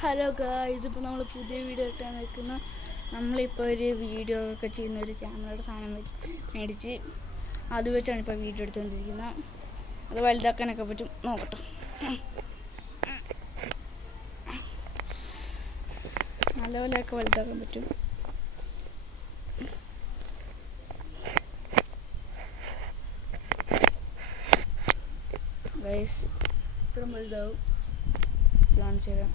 Hello guys, ഇപ്പോൾ നമ്മൾ പുതിയ വീഡിയോ ഇട്ടാണ് നിൽക്കുന്നത്. നമ്മളിപ്പോൾ ഒരു വീഡിയോ ഒക്കെ ചെയ്യുന്ന ഒരു ക്യാമറയുടെ സാധനം മേടിച്ച് അത് വെച്ചാണ് ഇപ്പോൾ വീഡിയോ എടുത്തുകൊണ്ടിരിക്കുന്നത്. അത് വലുതാക്കാനൊക്കെ പറ്റും, നോക്കട്ടെ. നല്ലപോലെയൊക്കെ വലുതാക്കാൻ പറ്റും. ഗൈസ്, ഇത്ര വലുതാവും കാണിച്ചു തരാം.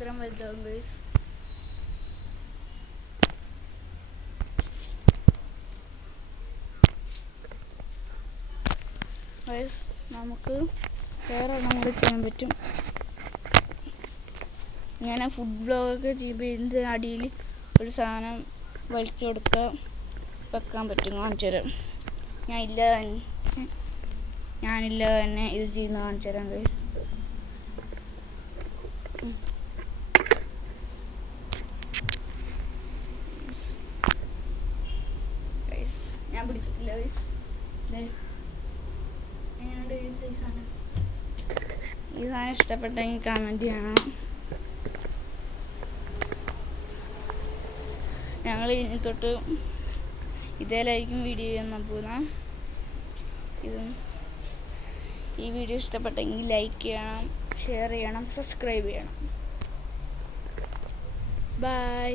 ഇത്ര വലുതാവും ഗൈസ്. ഗൈസ്, നമുക്ക് വേറെ നമുക്ക് ചെയ്യാൻ പറ്റും. ഞാൻ ഫുഡ് ബ്ലോഗൊക്കെ ചെയ്യുമ്പോൾ ഇതിൻ്റെ അടിയിൽ ഒരു സാധനം വലിച്ചു കൊടുക്കുക വെക്കാൻ പറ്റും. കാണിച്ചു തരാം. ഞാനില്ലാതെ തന്നെ ഇത് ചെയ്യുന്ന കാണിച്ചു തരാം ഗൈസ്. ഞാൻ പിടിച്ചിട്ടില്ല ഗൈസ്. എങ്ങനെയുണ്ട് ഗൈസ് ഈ സാധനം? ഈ സാധനം ഇഷ്ടപ്പെട്ടെങ്കിൽ കമൻറ്റ് ചെയ്യണം. ഞങ്ങൾ ഇനി തൊട്ട് ഇതേലായിരിക്കും വീഡിയോ ചെയ്യാൻ പോകുന്നത്. ഈ വീഡിയോ ഇഷ്ടപ്പെട്ടെങ്കിൽ ലൈക്ക് ചെയ്യണം, ഷെയർ ചെയ്യണം, സബ്സ്ക്രൈബ് ചെയ്യണം. ബൈ.